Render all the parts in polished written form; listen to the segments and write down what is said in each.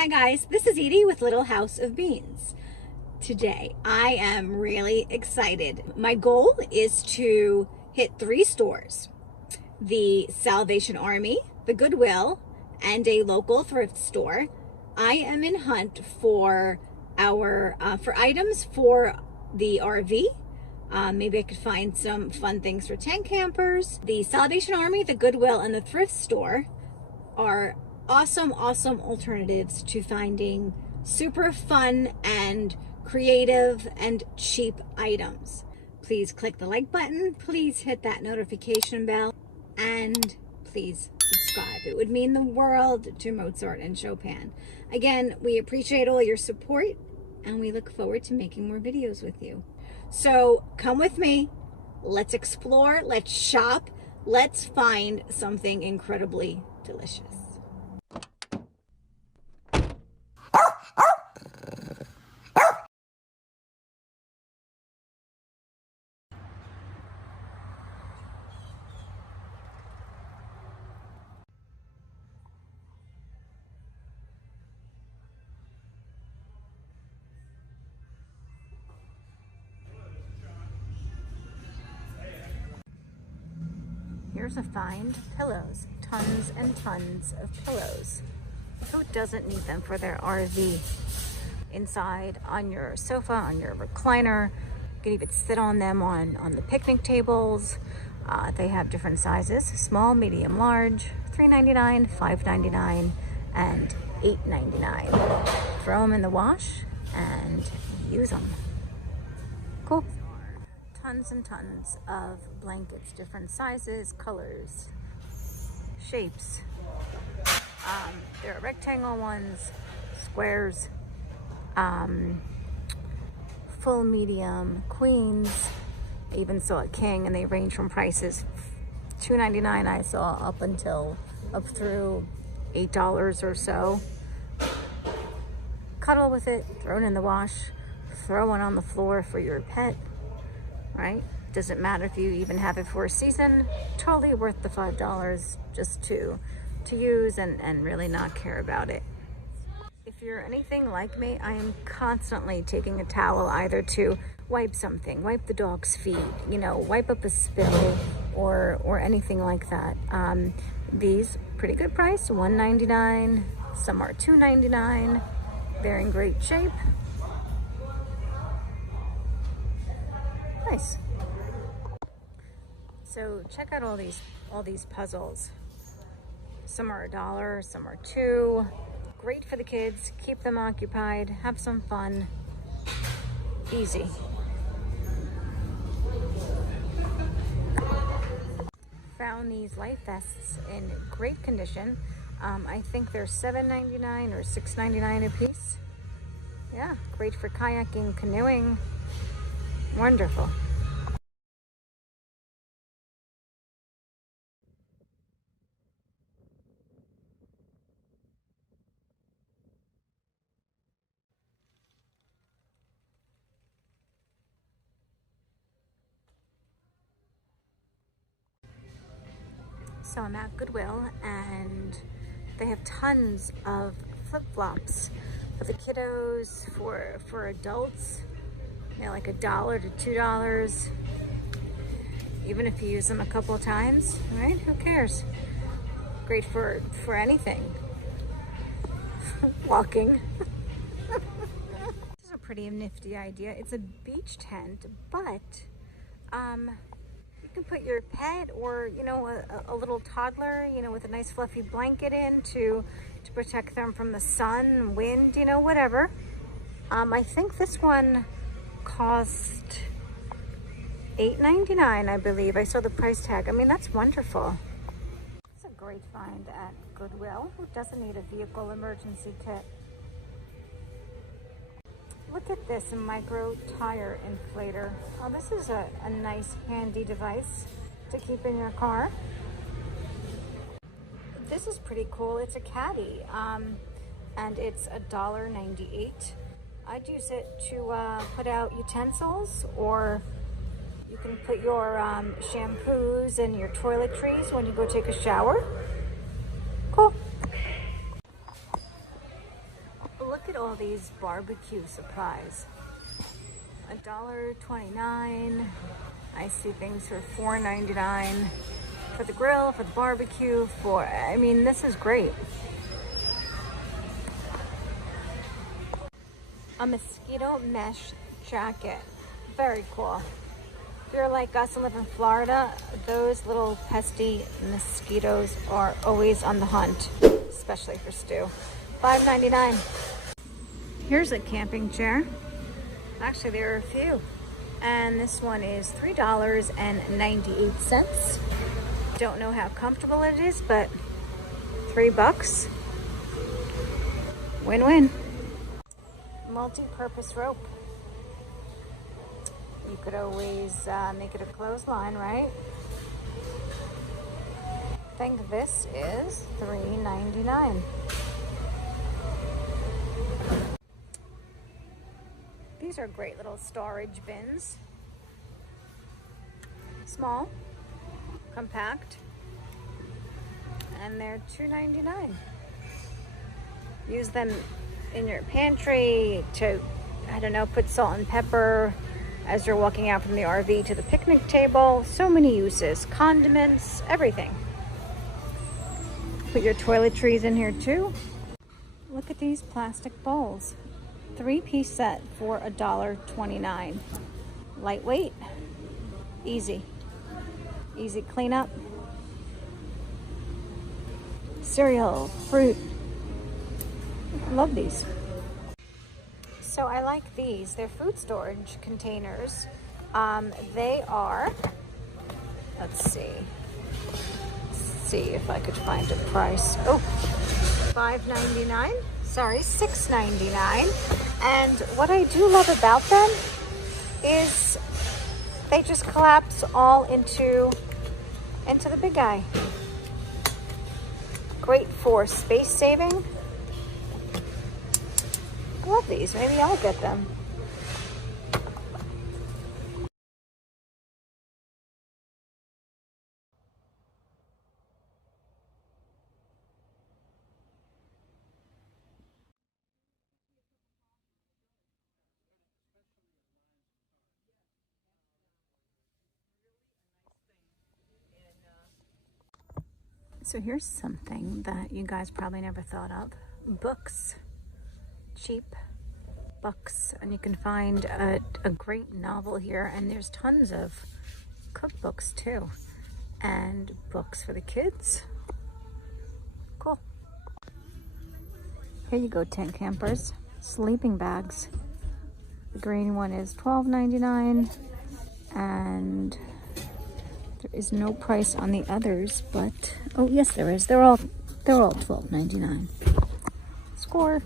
Hi guys, this is Edye with Little House of Beans. Today I am really excited. My goal is to hit 3 stores: the Salvation Army, the Goodwill, and a local thrift store. I am in hunt for for items for the RV. Maybe I could find some fun things for tent campers. The Salvation Army, the Goodwill, and the thrift store are awesome alternatives to finding super fun and creative and cheap items. Please click the like button, please hit that notification bell, and please subscribe. It would mean the world to Mozart and Chopin. Again, we appreciate all your support and we look forward to making more videos with you. So come with me, let's explore, let's shop, let's find something incredibly delicious. Here's a find: pillows. Tons and tons of pillows. Who doesn't need them for their RV? Inside, on your sofa, on your recliner. You can even sit on them on the picnic tables. They have different sizes: small, medium, large, $3.99, $5.99, and $8.99. Throw them in the wash and use them. Cool. Tons and tons of blankets, different sizes, colors, shapes. There are rectangle ones, squares, full, medium, queens. I even saw a king, and they range from prices $2.99 I saw up through $8 or so. Cuddle with it, throw it in the wash, throw one on the floor for your pet. Right? Doesn't matter if you even have it for a season. Totally worth the $5 just to use and really not care about it. If you're anything like me, I am constantly taking a towel either to wipe something, wipe the dog's feet, wipe up a spill or anything like that. These, pretty good price, $1.99. Some are $2.99. They're in great shape. Nice. So check out all these puzzles. Some are $1, some are $2. Great for the kids. Keep them occupied. Have some fun. Easy. Found these life vests in great condition. I think they're $7.99 or $6.99 a piece. Yeah, great for kayaking, canoeing. Wonderful. So I'm at Goodwill and they have tons of flip-flops for the kiddos, for adults. They're like $1 to $2. Even if you use them a couple of times, right? Who cares? Great for anything. Walking. This is a pretty nifty idea. It's a beach tent, but you can put your pet or a little toddler, with a nice fluffy blanket in to protect them from the sun, wind, whatever. I think this one cost $8.99, I believe. I saw the price tag. I mean, that's wonderful. It's a great find at Goodwill. Who doesn't need a vehicle emergency kit? Look at this micro tire inflator. Oh, this is a nice handy device to keep in your car. This is pretty cool. It's a caddy, and it's $1.98. I'd use it to put out utensils, or you can put your shampoos and your toiletries when you go take a shower. Cool. all these barbecue supplies. $1.29. I see things for $4.99 for the grill, for the barbecue, I mean, this is great. A mosquito mesh jacket. Very cool. If you're like us and live in Florida, those little pesky mosquitoes are always on the hunt, especially for Stu. $5.99. Here's a camping chair. Actually, there are a few. And this one is $3.98. Don't know how comfortable it is, but $3. Win-win. Multi-purpose rope. You could always make it a clothesline, right? I think this is $3.99. These are great little storage bins. Small, compact, and they're $2.99. Use them in your pantry to, I don't know, put salt and pepper as you're walking out from the RV to the picnic table. So many uses. Condiments, everything. Put your toiletries in here too. Look at these plastic bowls. 3-piece set for $1.29. Lightweight, easy cleanup. Cereal, fruit. Love these. So I like these. They're food storage containers. They are, let's see if I could find a price. Oh, $5.99. Sorry, $6.99. And what I do love about them is they just collapse all into the big guy. Great for space saving. Love these. Maybe I'll get them. So here's something that you guys probably never thought of. Books. Cheap books. And you can find a great novel here. And there's tons of cookbooks too. And books for the kids. Cool. Here you go, tent campers. Sleeping bags. The green one is $12.99. And there is no price on the others, but oh yes, there is. They're all $12.99. Score.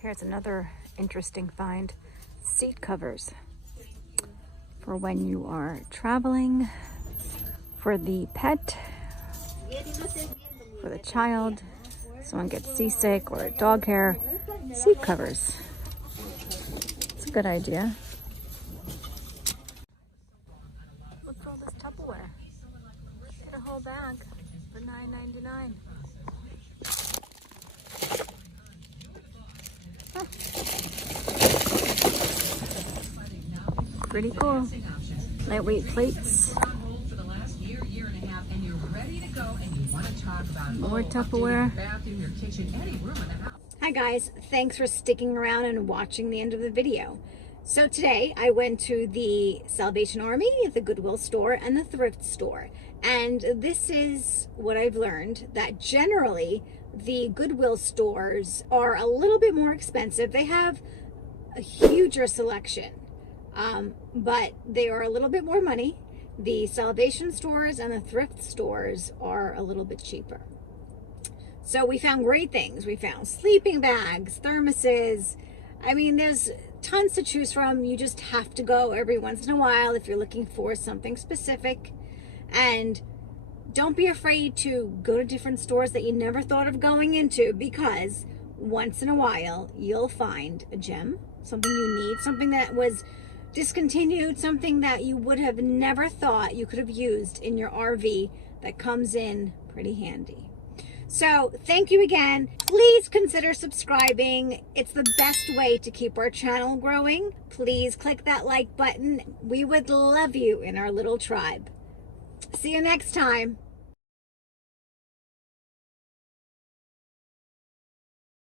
Here's another interesting find: seat covers for when you are traveling, for the pet, for the child. Someone gets seasick or dog hair. Seat covers. It's a good idea. Tupperware. Get a whole bag for $9.99. Huh. Pretty cool. Lightweight plates. More Tupperware. Hi guys, thanks for sticking around and watching the end of the video. So today I went to the Salvation Army, the Goodwill store, and the Thrift store. And this is what I've learned, that generally the Goodwill stores are a little bit more expensive. They have a huger selection, but they are a little bit more money. The Salvation stores and the Thrift stores are a little bit cheaper. So we found great things. We found sleeping bags, thermoses. I mean, there's tons to choose from. You just have to go every once in a while if you're looking for something specific. And don't be afraid to go to different stores that you never thought of going into, because once in a while you'll find a gem, something you need, something that was discontinued, something that you would have never thought you could have used in your RV that comes in pretty handy. So thank you again. Please consider subscribing. It's the best way to keep our channel growing. Please click that like button. We would love you in our little tribe. See you next time.